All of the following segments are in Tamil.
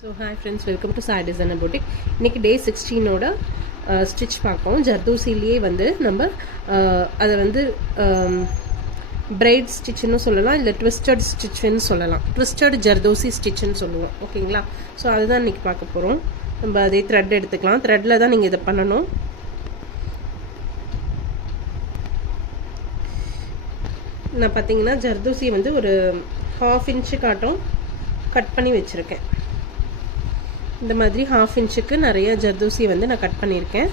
So hi friends, welcome to Sai designer boutique. இன்றைக்கி டே 16ஓட ஸ்டிச் பார்ப்போம். ஜர்தோசிலேயே வந்து நம்ம அதை வந்து பிரைட் ஸ்டிச்சுன்னு சொல்லலாம், இல்லை ட்விஸ்டட் ஸ்டிச்சுன்னு சொல்லலாம். ட்விஸ்டட் ஜர்தோசி ஸ்டிச்சுன்னு சொல்லுவோம். ஓகேங்களா? ஸோ அதுதான் இன்றைக்கி பார்க்க போகிறோம். நம்ம அதே த்ரெட் எடுத்துக்கலாம். த்ரெட்டில் தான் நீங்கள் இதை பண்ணணும். நான் பார்த்தீங்கன்னா ஜர்தோசி வந்து ஒரு 1/2 இன்ச்சு காட்டும் கட் பண்ணி வச்சுருக்கேன். இந்த மாதிரி 1/2 இன்ச்சுக்கு நிறைய ஜர்தோசி வந்து நான் கட் பண்ணியிருக்கேன்.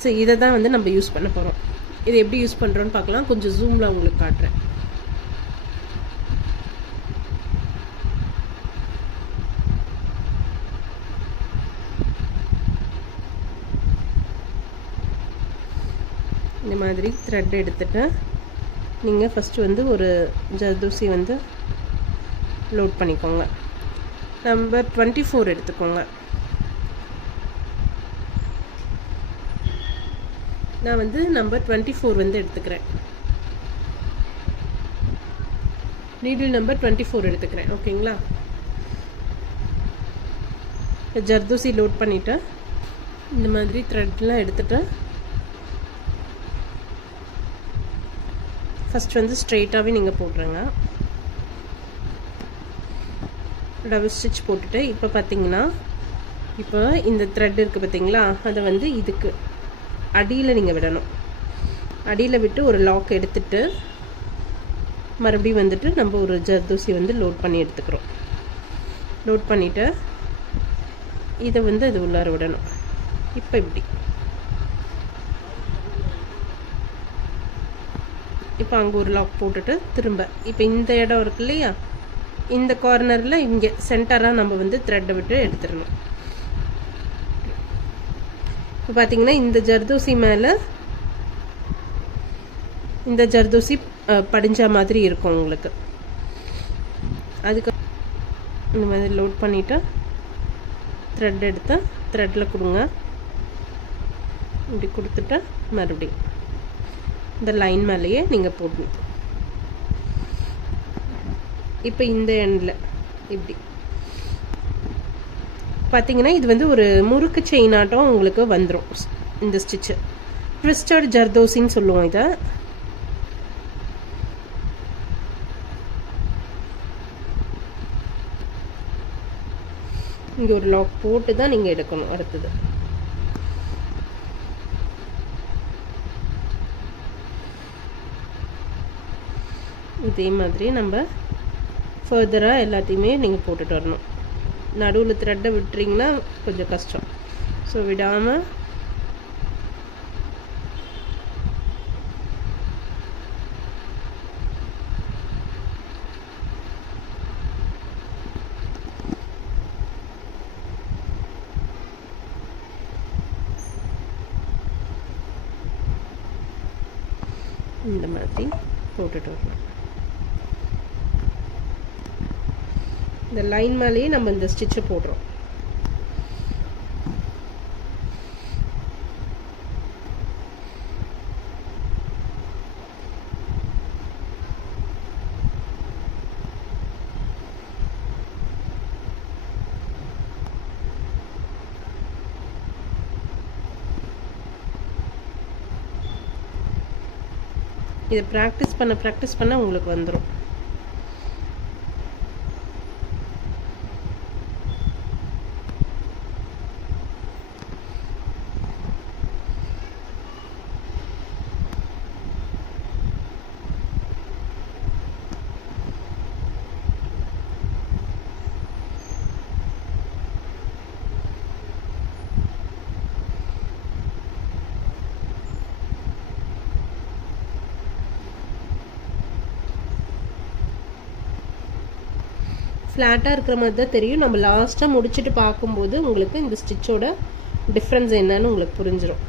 ஸோ இதை தான் வந்து நம்ம யூஸ் பண்ண போகிறோம். இது எப்படி யூஸ் பண்ணுறோன்னு பார்க்கலாம். கொஞ்சம் ஜூமில் உங்களுக்கு காட்டுறேன். இந்த மாதிரி த்ரெட் எடுத்துகிட்டு நீங்கள் ஃபஸ்ட்டு வந்து ஒரு ஜர்தோசி வந்து லோட் பண்ணிக்கோங்க. நம்பர் 24 எடுத்துக்கோங்க. நான் வந்து நம்பர் 24 வந்து எடுத்துக்கிறேன். நீடில் நம்பர் 24 எடுத்துக்கிறேன். ஓகேங்களா? ஜர்தோசி லோட் பண்ணிவிட்டு இந்த மாதிரி த்ரெட்லாம் எடுத்துகிட்டு ஃபஸ்ட் வந்து ஸ்ட்ரெயிட்டாகவே நீங்கள் போட்டுருங்க. டபுள் ஸ்டிச் போட்டுட்டு இப்போ பார்த்தீங்கன்னா இப்போ இந்த த்ரெட் இருக்குது பார்த்தீங்களா, அதை வந்து இதுக்கு அடியில் நீங்கள் விடணும். அடியில் விட்டு ஒரு லாக் எடுத்துட்டு மறுபடியும் வந்துட்டு நம்ம ஒரு ஜர்தோசி வந்து லோட் பண்ணி எடுத்துக்கிறோம். லோட் பண்ணிவிட்டு இதை வந்து அது உள்ளார விடணும். இப்போ இப்படி இப்போ அங்கே ஒரு லாக் போட்டுட்டு திரும்ப இப்போ இந்த இடம் இருக்கு இல்லையா, இந்த கார்னரில் இங்கே சென்டராக நம்ம வந்து த்ரெட்டை விட்டு எடுத்துடணும். இப்போ பார்த்தீங்கன்னா இந்த ஜர்தோசி மேலே இந்த ஜர்தோசி படிஞ்ச மாதிரி இருக்கும் உங்களுக்கு. அதுக்கு இந்த மாதிரி லோட் பண்ணிவிட்டு த்ரெட் எடுத்து த்ரெட்டில் கொடுங்க. இப்படி கொடுத்துட்டு மறுபடியும் இந்த லைன் மேலேயே நீங்கள் போடணும். இப்போ இந்த எண்டில் இப்படி பார்த்தீங்கன்னா இது வந்து ஒரு முறுக்கு செயின் ஆட்டம் உங்களுக்கு வந்துடும். இந்த ஸ்டிச்சு ட்விஸ்டட் ஜர்தோசின்னு சொல்லுவோம் இதை. இங்கே ஒரு லாக் போட்டு தான் நீங்கள் எடுக்கணும். அடுத்தது இதே மாதிரி நம்ம ஃபர்தராக எல்லாத்தையுமே நீங்கள் போட்டுட்டு வரணும். நடுவில் த்ரெட்டை விட்டுறீங்கன்னா கொஞ்சம் கஷ்டம். ஸோ விடாமல் இந்த மாதிரி போட்டுட்டு வரணும். இந்த லைன் மேலேயே நம்ம இந்த ஸ்டிச்சை போடுறோம். இதை ப்ராக்டிஸ் பண்ண உங்களுக்கு வந்துடும். ஃப்ளாட்டாக இருக்கிற மாதிரி தான் தெரியும். நம்ம லாஸ்ட்டாக முடிச்சுட்டு பார்க்கும்போது உங்களுக்கு இந்த ஸ்டிச்சோட டிஃப்ரென்ஸ் என்னன்னு உங்களுக்கு புரிஞ்சிடும்.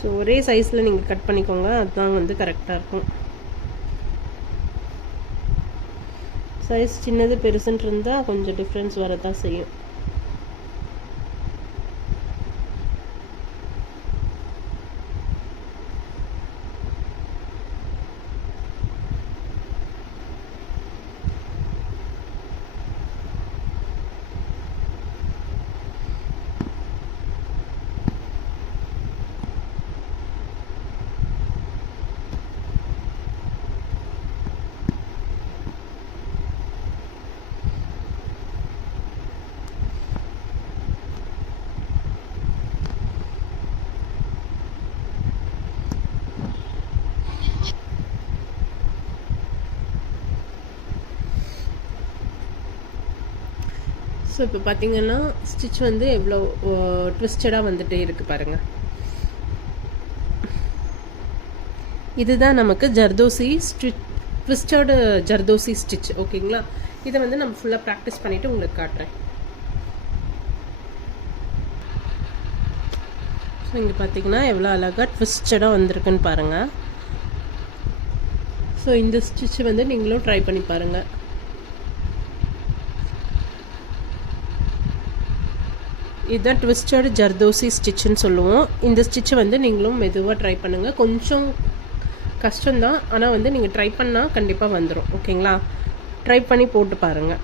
ஸோ ஒரே சைஸில் நீங்கள் கட் பண்ணிக்கோங்க, அதுதான் வந்து கரெக்டாக இருக்கும். சைஸ் சின்னது பெருசுன்னு இருந்தால் கொஞ்சம் டிஃப்ரென்ஸ் வரதான் செய்யும். இப்போ பார்த்தீங்கன்னா ஸ்டிச் வந்து எவ்வளோ ட்விஸ்டடாக வந்துட்டே இருக்குது பாருங்கள். இதுதான் நமக்கு ஜர்தோசி ட்விஸ்டர்டு ஜர்தோசி ஸ்டிச். ஓகேங்களா? இதை வந்து நம்ம ஃபுல்லாக ப்ராக்டிஸ் பண்ணிவிட்டு உங்களுக்கு காட்டுறேன். ஸோ இங்கே பார்த்தீங்கன்னா எவ்வளோ அழகாக ட்விஸ்டடாக வந்திருக்குன்னு பாருங்கள். ஸோ இந்த ஸ்டிச் வந்து நீங்களும் ட்ரை பண்ணி பாருங்கள். இதுதான் ட்விஸ்டட் ஜர்தோசி ஸ்டிச்சுன்னு சொல்லுவோம். இந்த ஸ்டிச்சை வந்து நீங்களும் மெதுவாக ட்ரை பண்ணுங்கள். கொஞ்சம் கஷ்டம்தான், ஆனால் வந்து நீங்கள் ட்ரை பண்ணால் கண்டிப்பாக வந்துடும். ஓகேங்களா? ட்ரை பண்ணி போட்டு பாருங்கள்.